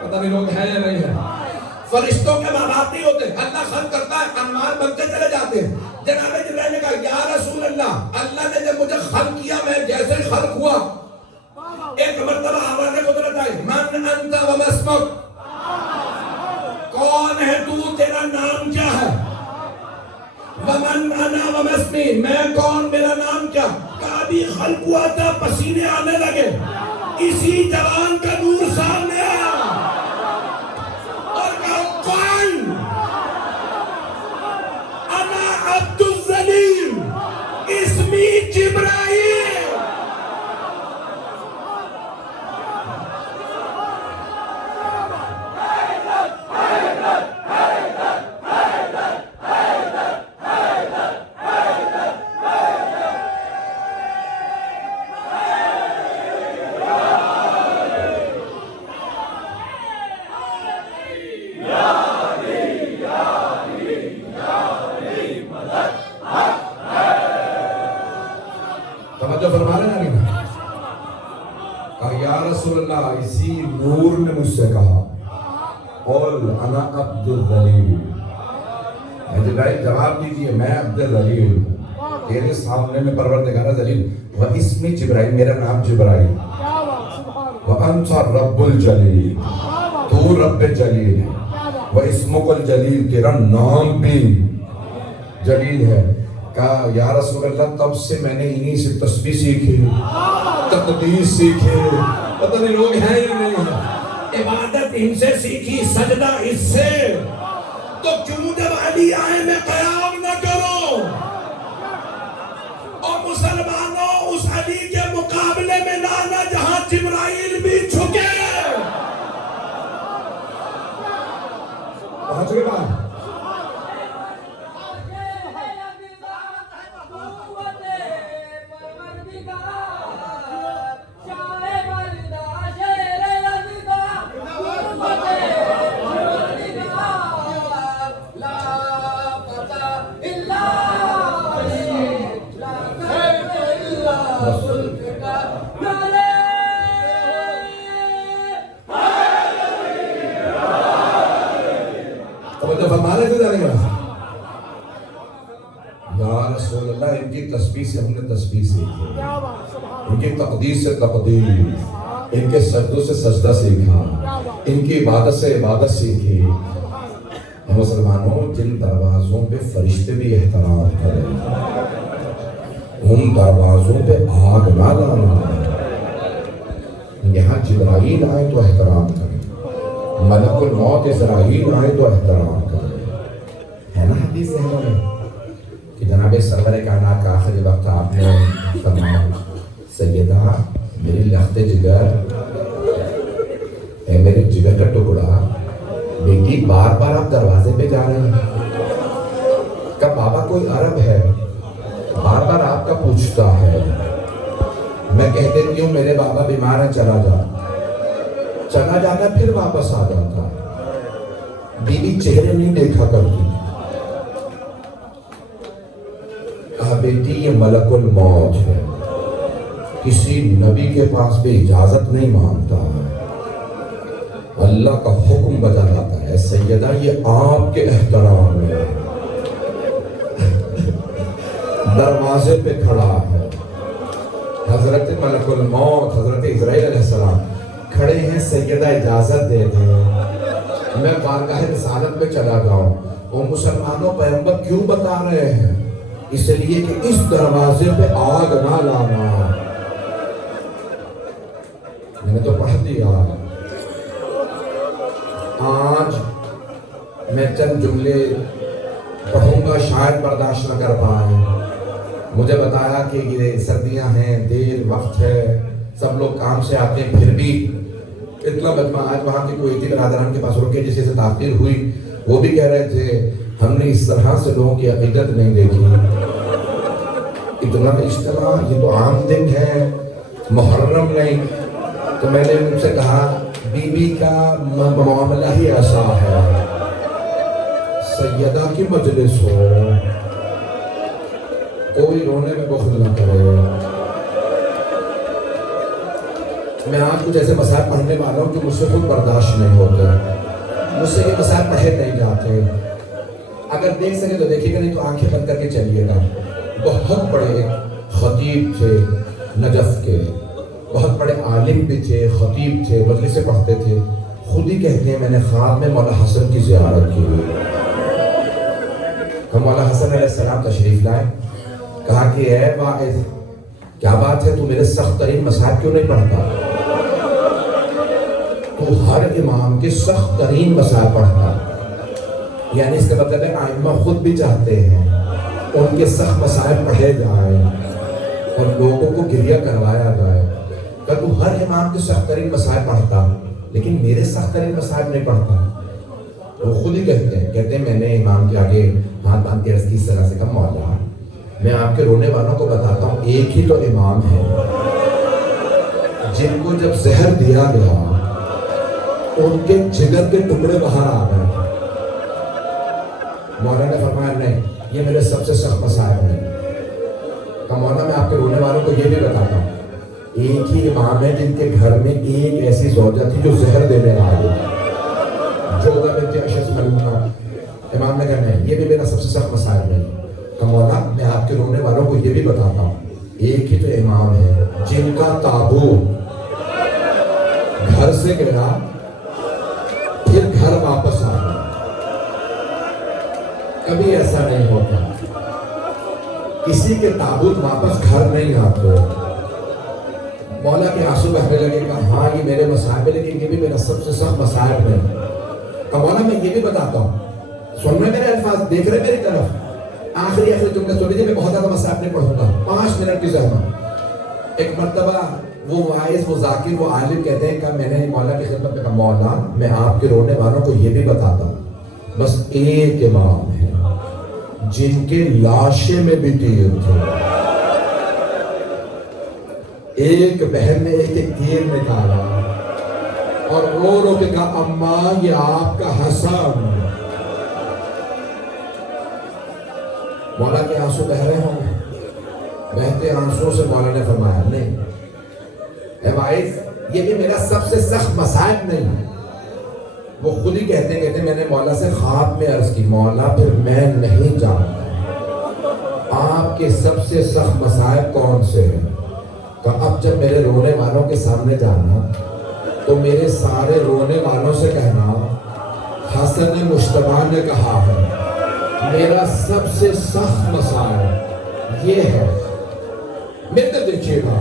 پتہ نہیں لوگ ہیں یا نہیں ہیں. فرشتوں کے ماں باپ نہیں ہوتے. اللہ خلق کرتا ہے, انوار بنتے چلے جاتے ہیں. جناب جبرائیل نے کہا یا رسول اللہ, اللہ نے جب مجھے خلق کیا میں جیسے ہی خلق ہوا ایک مرتبہ آواز قدرت آئی, من انت وما اسمک, کون ہے تو, تیرا نام کیا ہے؟ ومن انا وما اسمی, میں کون, میرا نام کیا؟ کہا بھی خلق ہوا تھا, پسینے آنے لگے, اسی جوان کا نور سامنے آیا اور کہا کون؟ انا عبد الذلیل اسمی جبرائیل. توجہ فرما رہے ہیں نا. کہا یا رسول اللہ, اسی نور نے مجھ سے کہا قل انا عبد الذلیل. جبرائیل جواب دیجئے میں عبد الذلیل ہوں, تیرے سامنے میں پروردگار ذلیل. واسمی جبرائیل, میرا نام جبرائیل. وانت رب الجلیل, تو رب جلیل ہے. واسمک الجلیل, تیرا نام بھی جلیل ہے. کہا یا رسول اللہ, تب سے میں نے انہی سے تسبیح سیکھی, تقدیس سیکھی, پتہ نہیں لوگ ہیں یا نہیں ہیں, عبادت ان سے سیکھی, سجدہ اس سے. تو کیوں جب علی آئے میں قیام نہ کروں؟ اور مسلمانوں اس علی کے مقابلے میں لانا جہاں جبرائیل بھی جھکے. پہنچ گئے بات. یا رسول اللہ, ان کی تسبیح سے ہم نے تسبیح سیکھی, ان کی تقدیس سے تقدیس, ان کے سجدوں سے سجدہ سیکھا, ان کی عبادت سے عبادت سیکھی. مسلمانوں, جن دروازوں پہ فرشتے بھی احترام کریں ان دروازوں پہ آگ نہ لانا. یہاں جبرائیل آئے تو احترام کریں, ملک الموت اسرائیل آئے تو احترام کریں. ہے نا حدیث ذہنوں میں کہ جناب سرور کائنات کا آخری وقت آپ نے فرمایا, سیدہ میری لخت جگر, اے میرے جگر کا ٹکڑا, بیٹی بار بار آپ دروازے پہ جا رہے ہیں. کہ بابا کوئی عرب ہے بار بار آپ کا پوچھتا ہے. میں کہہ دیتی ہوں میرے بابا بیمار ہے, چلا جاتا پھر واپس آ جاتا. بیوی چہرے نہیں دیکھا کرتی. کہا بیٹی یہ ملک الموت ہے, کسی نبی کے پاس بھی اجازت نہیں مانگتا, اللہ کا حکم بجا لاتا ہے. سیدہ یہ آپ کے احترام ہے. دروازے پہ کھڑا ہے حضرت ملک الموت, حضرت عزرائیل علیہ السلام کھڑے ہیں. سیدہ اجازت دے دیں میں بارگاہ رسالت میں چلا جاؤں. وہ مسلمانوں پیغمبر کیوں بتا رہے ہیں؟ اس لیے کہ اس دروازے پہ آگ نہ لانا. میں نے تو پڑھ دیا. آج میں چند جملے پڑھوں گا, شاید برداشت نہ کر پائیں. مجھے بتایا کہ یہ سردیاں ہیں, دیر وقت ہے, سب لوگ کام سے آتے ہیں, پھر بھی اتنا مجمع. آج وہاں کے کوئیتی برادران کے پاس رکے جسے سے تاخیر ہوئی, وہ بھی کہہ رہے تھے ہم نے اس طرح سے لوگوں کی عقیدت نہیں دیکھی. اتنا اجتماع, یہ تو عام دن ہے, محرم نہیں. تو میں نے ان سے کہا بی بی کا معاملہ ہی ایسا ہے, سیدہ کی مجلس ہو, کوئی رونے میں بخل نہ کرے. میں آپ کچھ ایسے مسائل پڑھنے والا ہوں جو مجھ سے خود برداشت نہیں ہوتے، مجھ سے یہ مسائل پڑھے نہیں جاتے. اگر دیکھ سکے تو دیکھیے گا، نہیں تو آنکھیں بند کر کے چلیے گا. بہت بڑے خطیب تھے نجف کے، بہت بڑے عالم بھی تھے، خطیب تھے، مجلس سے پڑھتے تھے. خود ہی کہتے ہیں میں نے خواب میں مولا حسن کی زیارت کی ہوئی. ہم مولا حسن علیہ السلام تشریف لائے، کہا کہ اے واعظ کیا بات ہے، تو میرے سخت ترین مسائل کیوں نہیں پڑھتا؟ تو ہر امام کے سخت ترین مسائل پڑھتا. یعنی اس کا مطلب ہے ائمہ خود بھی چاہتے ہیں ان کے سخت مسائل پڑھے جائیں اور لوگوں کو گریہ کروایا جائے. کہ تو ہر امام کے سخت ترین مسائل پڑھتا لیکن میرے سخت ترین مسائل نہیں پڑھتا. وہ خود ہی کہتے ہیں میں نے امام کے آگے ہاتھ باندھ کے عرض کی اس طرح سے کہا مولا میں آپ کے رونے والوں کو بتاتا ہوں ایک ہی تو امام ہے جن کو جب زہر دیا گیا ان کے جگر کے ٹکڑے باہر آ گئے. مولا نے فرمایا نہیں یہ میرے سب سے سخت مسائل ہیں. کہ مولا میں آپ کے رونے والوں کو یہ بھی بتاتا ہوں ایک ہی امام ہے جن کے گھر میں ایک ایسی زوجہ تھی جو زہر دینے والی جودہ بنت اشعث ملعونہ. امام نے کہا نہیں یہ بھی میرا سب سے سخت مسائل نہیں. کہ مولا میں آپ کے رونے والوں کو یہ بھی بتاتا ہوں ایک ہی تو امام ہے جن کا تابوت گھر سے گرا پھر گھر واپس آ گیا. کبھی ایسا نہیں ہوتا کسی کے تابوت واپس گھر نہیں آتے. مولا کے آنسو بہنے لگے کہ ہاں یہ میرے مسائل ہیں لیکن یہ بھی میرا سب سے سخت مسائل ہے. کہ مولا میں یہ بھی بتاتا ہوں سن رہے میرے الفاظ، دیکھ رہے میری طرف، آخری جملے سن لیجیے. میں بہت زیادہ مسائل نہیں پڑھوں گا، 5 منٹ کی زحمت. ایک مرتبہ وہ واعظ وہ ذاکر وہ عالم کہتے ہیں کہ میں نے مولا کی خدمت میں کہا مولا میں آپ کے رونے والوں کو یہ بھی بتاتا ہوں بس ایک امام ہے جن کے لاشے میں بھی تیر تھے. ایک بہن نے ایک تیر نکالا اور رو رو کے کہا اماں یہ آپ کا حسن. مولا کے آنسو بہ رہے ہوں، بہتے آنسوں سے مولا نے فرمایا نہیں اے واعظ یہ بھی میرا سب سے سخت مسائل نہیں. وہ خود ہی کہتے ہیں میں نے مولا سے خواب میں عرض کی مولا پھر میں نہیں جانتا آپ کے سب سے سخت مسائل کون سے ہیں. کہ اب جب میرے رونے والوں کے سامنے جانا تو میرے سارے رونے والوں سے کہنا حسن مجتبیٰ نے کہا ہے میرا سب سے سخت مسائل یہ ہے. میرے دیکھیے گا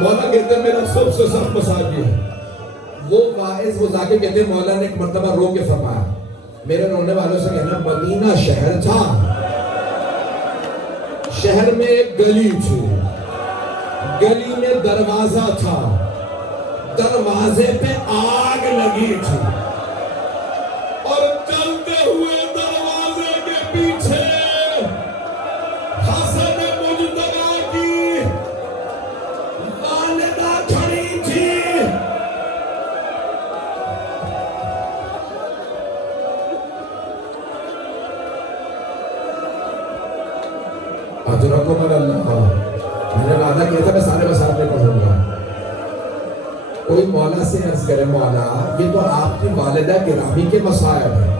مولا کہتے ہیں میرا سب سے سخت مسائل یہ ہے. وہ واعظ وہ ذاکر کہتے ہیں مولا نے ایک مرتبہ رو کے فرمایا میرے رونے والوں سے کہنا مدینہ شہر تھا، شہر میں ایک گلی تھی، گلی میں دروازہ تھا، دروازے پہ آگ لگی تھی اور چلتے ہوئے دروازے کے پیچھے حسن مجتبیٰ کی والدہ کھڑی تھی. اجرکم اللہ، میں نے وعدہ کیا تھا میں سارے مسائل میں پڑھوں گا. کوئی مولا سے عرض کرے مولا یہ تو آپ کی والدہ گرامی کے مسائل ہیں،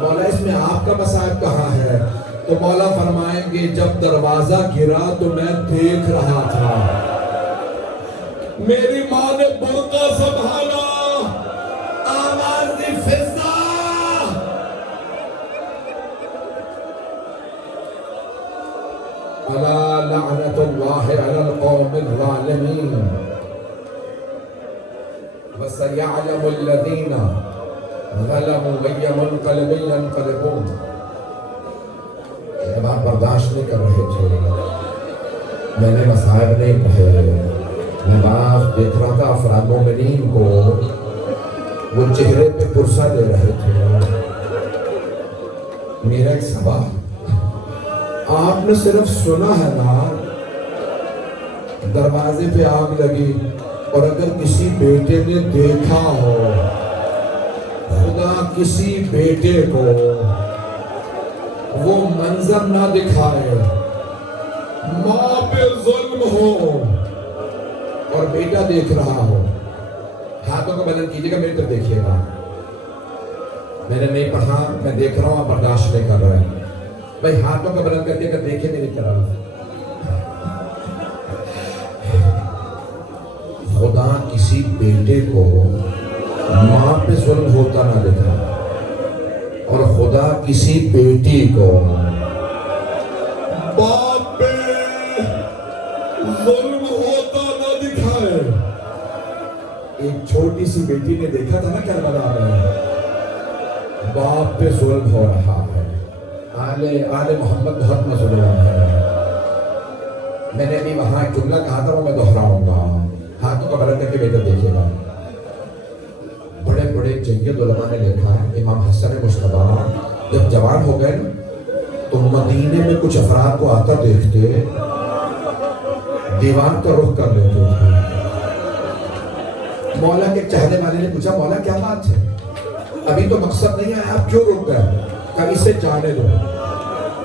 مولا اس میں آپ کا مسائل کہاں ہے؟ تو مولا فرمائیں گے جب دروازہ گرا تو میں دیکھ رہا تھا میری ماں نے برقع سنبھالا، آواز دی فضا الا لعنت اللہ علی القوم الظالمین وَسَيَعْلَمُ الَّذِينَ ظَلَمُوا أَيَّ مُنْقَلِبٍ يَنْقَلِبُونَ. جب آپ برداشت نہیں کر رہے تھے میں نے مسائل نہیں پڑھے، میں باپ دیکھ رہا تھا افراد مومنین کو وہ چہرے پہ پرسہ دے رہے تھے. میرا ایک سوال آپ نے صرف سنا ہے نا دروازے پہ آگ لگی اور اگر کسی بیٹے نے دیکھا ہو خدا کسی بیٹے کو وہ منظر نہ دکھائے ماں پہ ظلم ہو اور بیٹا دیکھ رہا ہو ہاتھوں کو بلند کیجیے گا، میری طرف دیکھیے گا. میں نے نہیں پڑھا، میں دیکھ رہا ہوں، آپ برداشت نہیں کر رہے ہیں. بھائی ہاتھوں کو بلند کر کے دیکھیں میری طرف. خدا کسی بیٹے کو ماں پہ ظلم ہوتا نہ دیکھا، اور خدا کسی بیٹی کو باپ پہ ظلم ہوتا نہ دکھائے. ایک چھوٹی سی بیٹی نے دیکھا تھا نا کربلا میں، باپ پہ ظلم ہو رہا ہے. آل محمد بہت مظلوم ہے. میں نے ابھی وہاں ایک جملہ کہا تھا، وہ میں دہراؤں گا. ہاتھوں کا بلند کر کے بیٹا دیکھے گا. بڑے بڑے جید علماء نے لکھا ہے، امام حسن مصطفیٰ جب جوان ہو گئے تو مدینے میں کچھ افراد کو آتا دیکھتے دیوار کا رخ کر لیتے تھے. مولا کے چاہنے والے نے پوچھا، مولا کیا بات ہے، ابھی تو مقصد نہیں آیا، آپ کیوں رک گئے؟ کہ اسے جانے دو،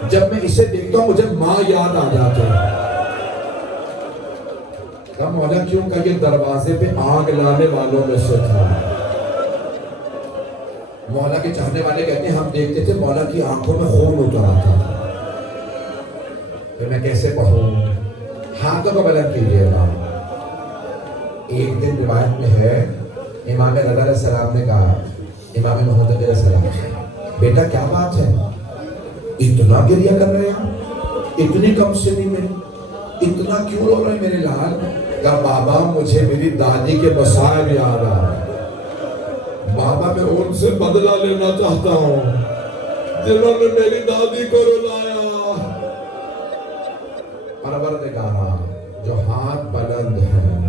جب میں اسے دیکھتا ہوں مجھے ماں یاد آ جاتی ہے. کہا مولا کیوں؟ کہ یہ دروازے پہ آگ لانے والوں میں سے تھا. مولا کے چاہنے والے کہتے ہیں ہم دیکھتے تھے مولا کی آنکھوں میں خون اتر آتا تھا. کہ میں کیسے پڑھوں؟ ہاتھوں کو بلند کیجیے گا. ایک دن روایت میں ہے، امام رضا علیہ السلام نے کہا امام محمد علیہ السلام، بیٹا کیا بات ہے، اتنا گریہ کر رہے ہیں، اتنی کم سنی میں اتنا کیوں رو رہے میرے لال؟ کہا بابا مجھے میری دادی کے مصائب یاد آ رہے ہیں، بابا میں ان سے بدلہ لینا چاہتا ہوں جنہوں نے میری دادی کو رلایا. پروردگارا جو ہاتھ بلند ہیں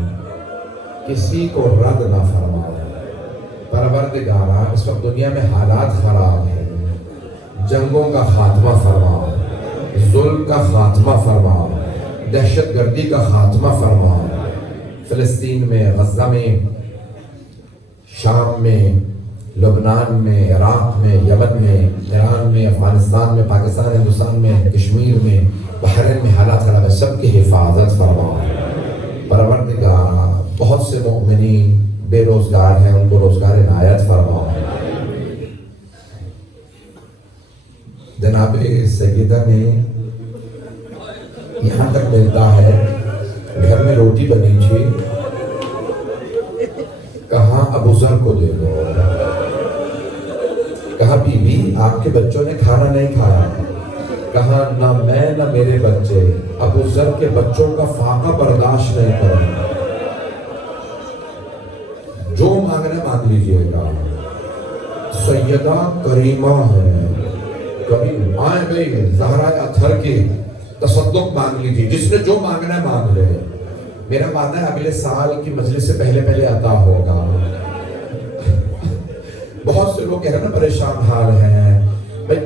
کسی کو رد نہ فرما. پروردگارا اس وقت دنیا میں حالات خراب ہیں، جنگوں کا خاتمہ فرما، ظلم کا خاتمہ فرما، دہشت گردی کا خاتمہ فرما. فلسطین میں، غزہ میں، شام میں، لبنان میں، عراق میں، یمن میں، ایران میں، افغانستان میں، پاکستان، ہندوستان میں، کشمیر میں، بحرین میں حالات خراب ہے، سب کی حفاظت فرما. پروردگارا بہت سے مومنین بے روزگار ہیں، ان کو روزگار عنایت فرما. جناب سیدہ نے یہاں تک ملتا ہے، گھر میں روٹی بنی تھی، کہا ابو ذر کو دے دو. کہا بی بی آپ کے بچوں نے کھانا نہیں کھایا. کہا نہ میں نہ میرے بچے ابو ذر کے بچوں کا فاقہ برداشت نہیں کریں. جو مانگنا مانگ لیجئے گا. سیدہ کریمہ ہے، کبھی آئے بھائی زہرا اطہر کی تصدق مانگ لیجیے، جس نے جو مانگنا ہے مانگ لے. میرا وعدہ ہے اگلے سال کی مجلس سے پہلے عطا ہوگا. بہت سے لوگ کہہ رہے ہیں نا پریشان حال ہیں،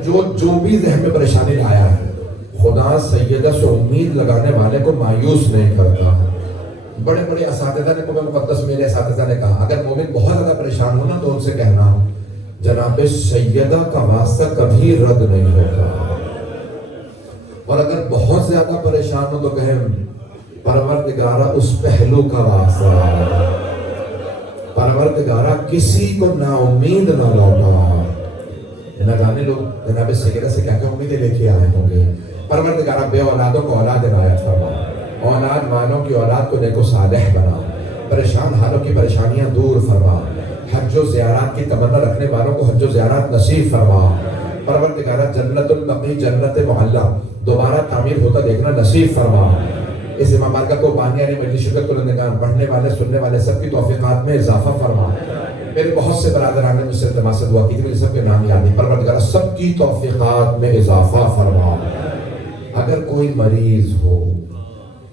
جو بھی ذہن میں پریشانی لایا ہے خدا سیدہ سے امید لگانے والے کو مایوس نہیں کرتا. بڑے بڑے اساتذہ نے، قرآن مقدس میرے اساتذہ نے کہا اگر مومن بہت زیادہ پریشان ہونا تو ان سے کہنا جناب سیدہ کا واسطہ کبھی رد نہیں ہوتا، اور اگر بہت زیادہ پریشان ہو تو کہیں پروردگارہ اس پہلو کا واسطہ، پروردگارہ کسی کو نا امید نہ لوٹا. نہ جانے لوگ جناب سیدہ سے کیا کہ امیدیں لے کے آئے ہوں گے. پروردگارہ بے اولادوں کو اولاد عنایت فرما، اولاد والوں کی اولاد کو نیک و صالح بنا، پریشان حالوں کی پریشانیاں دور فرما، حج و زیارات کی تمنا رکھنے والوں کو حج و زیارات نصیب فرما. پروردگارہ جنت البقیع، جنت معلی دوبارہ تعمیر ہوتا دیکھنا نصیب فرما. اس امام بارگاہ کو بانیان مجلس شرکت کنندگان، پڑھنے والے سننے والے سب کی توفیقات میں اضافہ فرما. میرے بہت سے برادران نے مجھ سے التماس دعا کی تھی، مجھے سب کے نام یاد نہیں. پروردگارہ سب کی توفیقات میں اضافہ فرما. اگر کوئی مریض ہو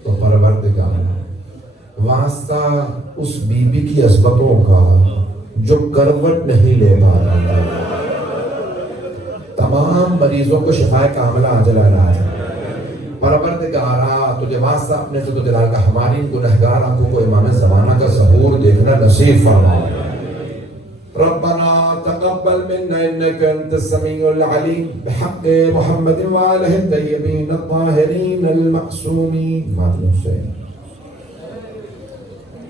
تو پروردگارہ واسطہ اس بی بی کی عصمتوں کا جو کروٹ نہیں لے پا رہا، تمام مریضوں کو شفائے کاملہ عاجلہ عنایت. پروردگارہ تجھے واسطہ اپنے جد و جلال کا ہماری گنہگار آنکھوں کو امام زمانہ کا ظہور دیکھنا نصیب فرما. ربنا تقبل منا انك انت السميع العليم بحق محمد وآله الطيبين الطاهرين المعصومين.